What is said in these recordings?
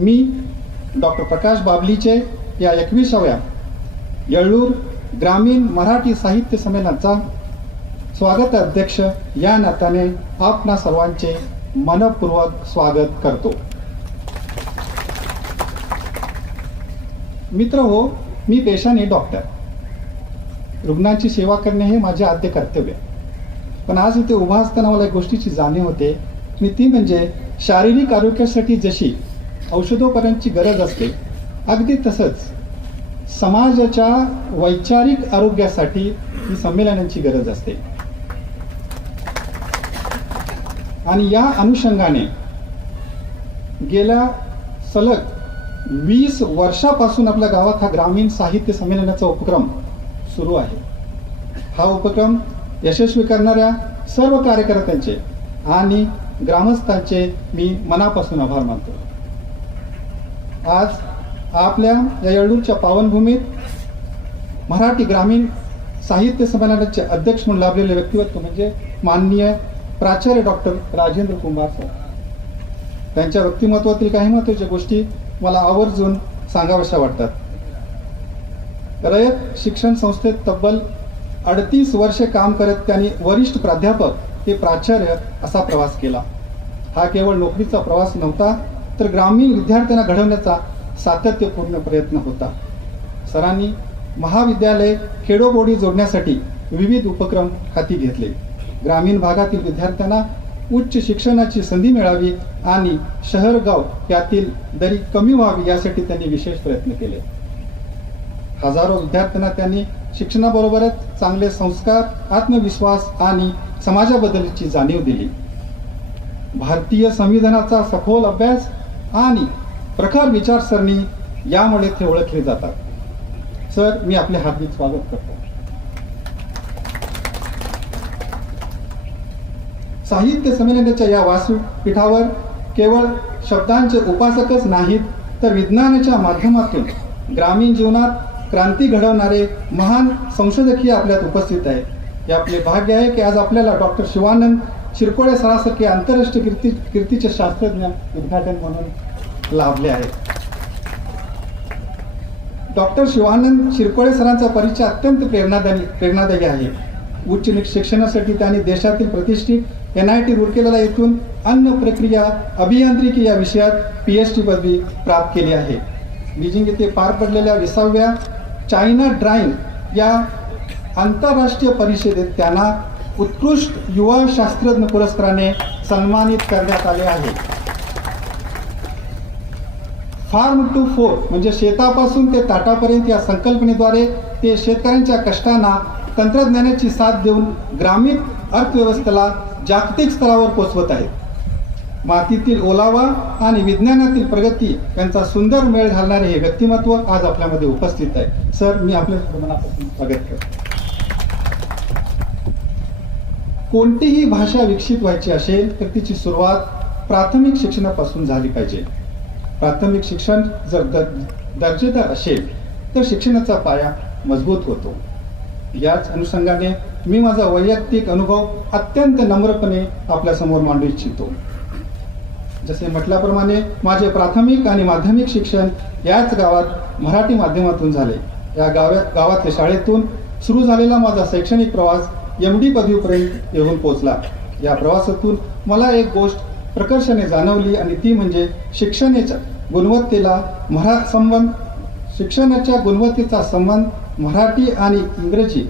मी doctor प्रकाश बाबलीचे या एकविसाव्या येळूर ग्रामीण मराठी साहित्य संमेलनाचा स्वागत अध्यक्ष या नात्याने आपणा सर्वांचे मनपूर्वक स्वागत करतो. मित्र हो मी पेशाने डॉक्टर. रुग्णांची सेवा करणे हे माझे आद्य कर्तव्य. पण आज इथे उभा असताना मला एक गोष्टीची जाणीव होते. आणि ती म्हणजे शारीरिक आरोग्यासाठी जशी औषधोपरांची गरज असते. अगदी तसंच समाजाच्या वैचारिक आरोग्यासाठी ही संमेलनांची गरज असते. आणि या अनुषंगाने गेल्या सलग वीस वर्षापासून आपल्या गावात हा ग्रामीण साहित्य संमेलनाचा उपक्रम सुरू आहे. हा उपक्रम यशस्वी करणाऱ्या सर्व कार्यकर्त्यांचे आणि ग्रामस्थांचे मी मनापासून आभार मानतो. आज आपल्या या येळूरच्या पावनभूमीत मराठी ग्रामीण साहित्य संमेलनाचे अध्यक्ष म्हणून लाभलेले व्यक्तिमत्व म्हणजे माननीय प्राचार्य डॉक्टर राजेंद्र कुंभार सर. त्यांच्या व्यक्तिमत्वातील काही महत्त्वाच्या गोष्टी मला आवर्जून सांगाव्याशा वाटतात. रयत शिक्षण संस्थेत तब्बल अडतीस वर्षे काम करत त्यांनी वरिष्ठ प्राध्यापक ते प्राचार्य असा प्रवास केला. हा केवळ नोकरीचा प्रवास नव्हता तर ग्रामीण विद्यार्थ्यांना घडवण्याचा सातत्यपूर्ण प्रयत्न होता. सरांनी महाविद्यालय खेडोबोडी जोडण्यासाठी विविध उपक्रम हाती घेतले. ग्रामीण भागातील विद्यार्थ्यांना उच्च शिक्षणाची संधी मिळावी आणि शहर गाव यातील दरी कमी व्हावी यासाठी त्यांनी विशेष प्रयत्न केले. हजारो विद्यार्थ्यांना त्यांनी शिक्षणाबरोबरच चांगले संस्कार आत्मविश्वास आणि समाजाबद्दलची जाणीव दिली. भारतीय संविधानाचा सखोल अभ्यास आणि प्रखर विचारसरणी यामुळे ते ओळखले जातात. सर मी आपले हार्दिक स्वागत करतो. साहित्य संमेलनाच्या या व्यासपीठावर केवळ शब्दांचे उपासकच नाहीत तर विज्ञानाच्या माध्यमातून ग्रामीण जीवनात क्रांती घडवणारे महान संशोधकही आपल्यात उपस्थित आहेत हे आपले भाग्य आहे की आज आपल्याला डॉक्टर शिवानंद शिरकोळे सरासारखे आंतरराष्ट्रीय कीर्ती कीर्तीचे शास्त्रज्ञ उद्घाटन म्हणून लाभले आहेत. डॉक्टर शिवानंद शिरकोळे सरांचा परिचय अत्यंत प्रेरणादायी प्रेरणादायी आहे. उच्च शिक्षणासाठी त्यांनी देशातील प्रतिष्ठित एन आय टी रुरकेला येथून अन्न प्रक्रिया अभियांत्रिकी या विषयात पी एच डी पदवी प्राप्त केली आहे. बीजिंग येथे पार पडलेल्या विसाव्या चायना ड्राईंग या आंतरराष्ट्रीय परिषदेत त्यांना उत्कृष्ट युवा शास्त्रज्ञ पुरस्काराने सन्मानित करण्यात आले आहे. फार्म टू फोर म्हणजे शेतापासून ते ताटापर्यंत या संकल्पनेद्वारे ते शेतकऱ्यांच्या कष्टांना तंत्रज्ञानाची साथ देऊन ग्रामीण अर्थव्यवस्थेला जागतिक स्तरावर पोचवत आहेत मातीतील ओलावा आणि विज्ञानातील प्रगती यांचा सुंदर मेळ घालणारे हे व्यक्तिमत्व आज आपल्यामध्ये उपस्थित आहे. सर मी आपल्या मनापासून स्वागत करतो. कोणतीही भाषा विकसित व्हायची असेल तर तिची सुरुवात प्राथमिक शिक्षणापासून झाली पाहिजे. प्राथमिक शिक्षण जर दर- दर्जेदार असेल तर शिक्षणाचा पाया मजबूत होतो. याच अनुषंगाने मी माझा वैयक्तिक अनुभव अत्यंत नम्रपणे आपल्यासमोर मांडू इच्छितो. जसे म्हटल्याप्रमाणे माझे प्राथमिक आणि माध्यमिक शिक्षण याच गावात मराठी माध्यमातून झाले. या गावात गावातल्या शाळेतून सुरू झालेला माझा शैक्षणिक प्रवास एम डी पदवीपर्यंत येऊन पोचला या प्रवासातून मला एक गोष्ट प्रकर्षाने जाणवली आणि ती म्हणजे शिक्षणाच्या गुणवत्तेला मरा संबंध शिक्षणाच्या गुणवत्तेचा संबंध मराठी आणि इंग्रजी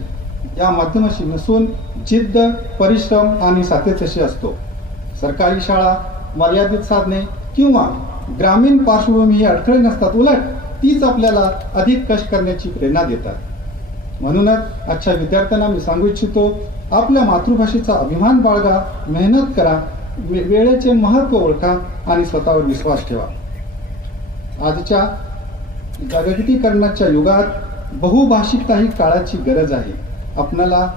या माध्यमाशी नसून जिद्द परिश्रम आणि सातत्याशी असतो. सरकारी शाळा मर्यादित साधने किंवा ग्रामीण पार्श्वभूमी हे अडथळे नसतात उलट तीच आपल्याला अधिक कष्ट करण्याची प्रेरणा देतात. म्हणूनच आजच्या विद्यार्थ्यांना मी सांगू इच्छितो आपल्या मातृभाषेचा अभिमान बाळगा मेहनत करा वे- वेळेचे महत्त्व ओळखा आणि स्वतःवर विश्वास ठेवा. आजच्या जागतिकीकरणाच्या युगात बहुभाषिकता ही काळाची गरज आहे. आपणाला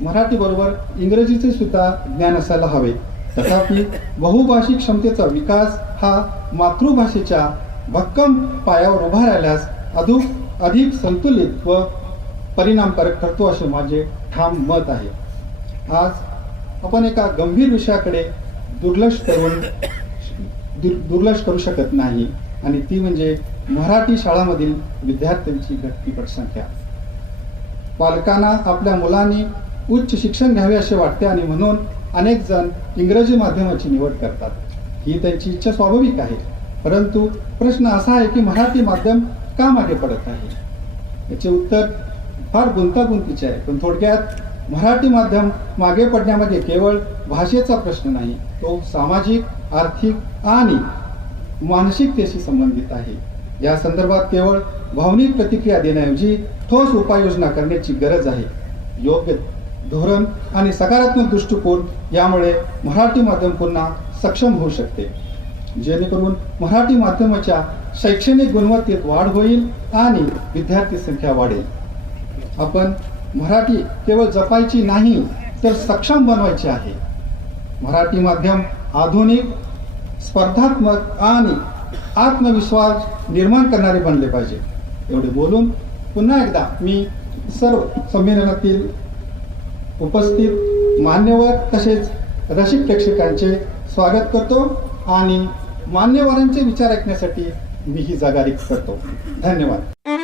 मराठीबरोबर इंग्रजीचे सुद्धा ज्ञान असायला हवे. तथापि बहुभाषिक क्षमतेचा विकास हा मातृभाषेच्या भक्कम पायावर उभा राहिल्यास अधिक अधिक संतुलित व परिणामकारक ठरतो असे माझे ठाम मत आहे. आज आपण एका गंभीर विषयाकडे दुर्लक्ष करून दुर्लक्ष करू शकत नाही आणि ती म्हणजे मराठी शाळांमधील विद्यार्थ्यांची घटती संख्या. पालकांना आपल्या मुलांनी उच्च शिक्षण घ्यावे असे वाटते आणि म्हणून अनेक जण इंग्रजी माध्यमाची निवड करतात. ही त्यांची इच्छा स्वाभाविक आहे परंतु प्रश्न असा आहे की मराठी माध्यम का मागे पडत आहे? याचे उत्तर फार गुंतागुंतीचे आहे. पण थोडक्यात मराठी माध्यम मागे पडण्यामध्ये केवळ भाषेचा प्रश्न नाही तो सामाजिक आर्थिक आणि मानसिकतेशी संबंधित आहे. या संदर्भात केवळ भावनिक प्रतिक्रिया देण्याऐवजी ठोस उपाययोजना करण्याची गरज आहे. योग्य धोरण आणि सकारात्मक दृष्टिकोन यामुळे मराठी माध्यम पुन्हा सक्षम होऊ शकते. जेणेकरून मराठी माध्यमाच्या शैक्षणिक गुणवत्तेत वाढ होईल आणि विद्यार्थी संख्या वाढेल. आपण मराठी केवळ जपायची नाही तर सक्षम बनवायची आहे. मराठी माध्यम आधुनिक स्पर्धात्मक आणि आत्मविश्वास निर्माण करणारे बनले पाहिजे. एवढे बोलून पुन्हा एकदा मी सर्व संमेलनातील उपस्थित मान्यवर तसेच रसिक प्रेक्षकांचे स्वागत करतो आणि मान्यवरांचे विचार ऐकण्यासाठी मी ही जागा रिक्त करतो. धन्यवाद.